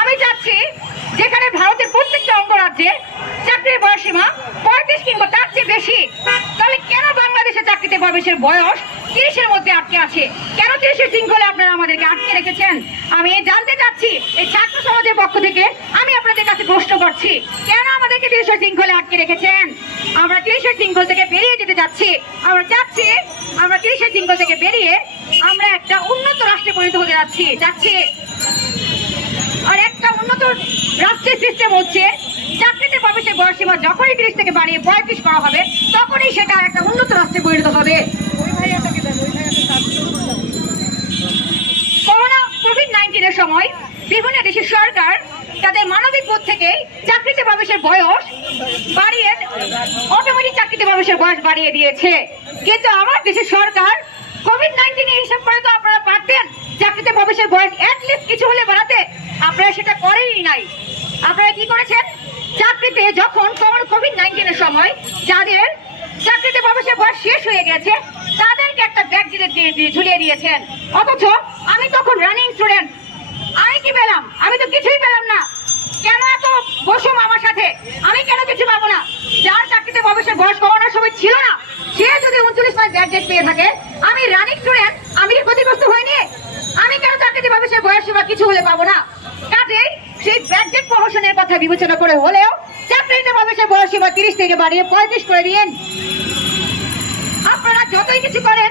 আমি চাচ্ছি যেখানে ভারতের প্রত্যেকটা অঙ্গরাজ্যে চাকরির বয়সীমা পঁয়ত্রিশ কিংবা তার চেয়ে বেশি। তাহলে কেন বাংলাদেশে চাকরিতে প্রবেশের বয়স তিরিশের মধ্যে আটকে আছে? কেন তিরিশের শৃঙ্খলে আপনারা আমাদেরকে আটকে রেখেছেন? আমি জানতে চাচ্ছি, এই ছাত্র সমাজের পক্ষ থেকে আমি আপনাদের কাছে প্রশ্ন করছি, কেন আমাদেরকে তিরিশের শৃঙ্খলে আটকে রেখেছেন? আমরা তিরিশের শৃঙ্খল থেকে বেরিয়ে যেতে যাচ্ছি। আমরা চাচ্ছি আমরা তিরিশের শৃঙ্খল থেকে বেরিয়ে আমরা একটা উন্নত রাষ্ট্রে পরিণত হতে যাচ্ছি যাচ্ছি। আর একটা উন্নত রাষ্ট্রের সিস্টেম হচ্ছে, চাকরিতে প্রবেশের বয়সীমা যখনই তিরিশ থেকে বাড়িয়ে পঁয়ত্রিশ করা হবে, তখনই সেটা একটা উন্নত রাষ্ট্রে পরিণত হবে। করোনা কোভিড নাইন্টিনের সময় বিভিন্ন দেশের সরকার তাদের মানবিক বোধ থেকে চাকরিতে প্রবেশের বয়স বাড়িয়ে অটোমেটিক চাকরিতে প্রবেশের বয়স বাড়িয়ে দিয়েছে। কিন্তু আমার দেশের সরকার কোভিড নাইন্টিনে হিসাব করে তো আপনারা পারতেন? চাকরিতে প্রবেশের বয়স লিস্ট কিছু হলে বাড়াতে। আপনারা সেটা করেনই নাই। আপনারা কি করেছেন? চাকরিতে যখন কোভিড নাইন্টিনের সময় যাদের চাকরিতে প্রবেশের বয়স শেষ হয়ে গেছে, তাদেরকে একটা ব্যাগ দিয়ে ঝুলিয়ে দিয়েছেন। অথচ আমি তখন রানিং স্টুডেন্ট আমি কি পেলাম? আমি তো কিছুই পেলাম না। কেন এত বসুম আমার সাথে? আমি কেন কিছু পাবো না? যার চাকরিতে প্রবেশের বয়স কমানোর সময় ছিল না, সে যদি উনচল্লিশ মাস গ্যাজেট পেয়ে থাকে আমি রানিং স্টুডেন্ট আমি কি ক্ষতিগ্রস্ত হইনি, আমি কেন চাকরিতে প্রবেশের বয়স সীমা কিছু হলে পাবো না? কাজেই সেই গ্যাজেট প্রমোশনের কথা বিবেচনা করে হলেও চাকরিতে প্রবেশের বয়স সীমা তিরিশ থেকে বাড়িয়ে পঁয়ত্রিশ করে দিন আপনারা যতই কিছু করেন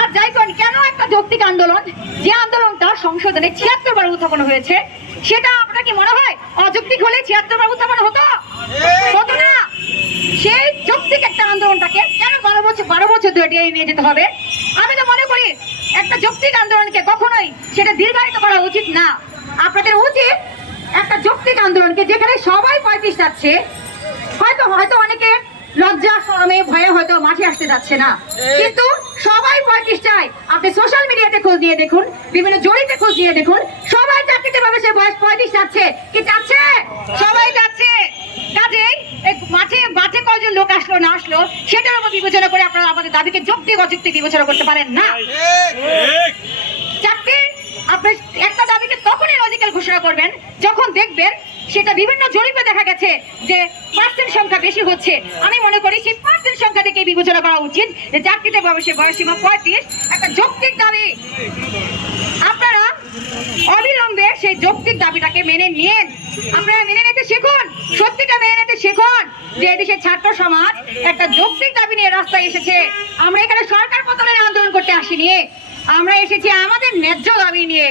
আর যাই করেন, কেন একটা যৌক্তিক আন্দোলন, যে আন্দোলনটা সংশোধনে ছিয়াত্তর বার উত্থাপন হয়েছে, সেটা আপনার কি মনে হয় অযৌক্তিক হলে ছিয়াত্তর বার উত্থাপন হতো? হতো না। সেই যৌক্তিক একটা আন্দোলনটাকে কেন বারো বছর বারো বছর ধরে নিয়ে যেতে হবে? আমি তো মনে করি একটা যৌক্তিক আন্দোলনকে কখনোই সেটা দীর্ঘায়িত করা উচিত না। আপনাদের উচিত একটা যৌক্তিক আন্দোলনকে যেখানে সবাই পঁয়ত্রিশ যাচ্ছে হয়তো হয়তো অনেকে লজ্জা শরমে ভয়ে হয়তো মাঠে আসতে যাচ্ছে না। কিন্তু সবাই পঁয়ত্রিশ চায়। আপনি সোশ্যাল মিডিয়াতে খোঁজ দিয়ে দেখুন বিভিন্ন জরিপে খোঁজ দিয়ে দেখুন। সবাই চাকরিতে পাবে সে বয়স পঁয়ত্রিশ যাচ্ছে। কি যাচ্ছে সবাই যাচ্ছে কাজেই এই মাঠে মাঠে কয়জন লোক আসলো না আসলো সেটার উপর বিবেচনা করে আপনারা আমাদের দাবিকে যৌক্তিক অযৌক্তিক বিবেচনা করতে পারেন না। চাকরি আপনি একটা দাবিকে তখনই লজিক্যাল ঘোষণা করবেন যখন দেখবেন সেটা বিভিন্ন জরিপে দেখা গেছে যে পার্সেন্ট সংখ্যা বেশি হচ্ছে। আমি মনে করি সেই পার্সেন্ট সংখ্যা থেকে বিবেচনা করা উচিত যে চাকরিতে প্রবেশের বয়সীমা পঁয়ত্রিশ। একটা যৌক্তিক দাবি। আপনারা অবিলম্বে সেই যৌক্তিক দাবিটাকে মেনে নিন। আপনারা মেনে নিতে শিখুন, সত্যিটা মেনে নিতে শিখুন যে দেশের ছাত্র সমাজ একটা যৌক্তিক দাবি নিয়ে রাস্তায় এসেছে। আমরা এখানে সরকার পতনের আন্দোলন করতে আসিনি। আমরা এসেছি আমাদের ন্যায্য দাবি নিয়ে।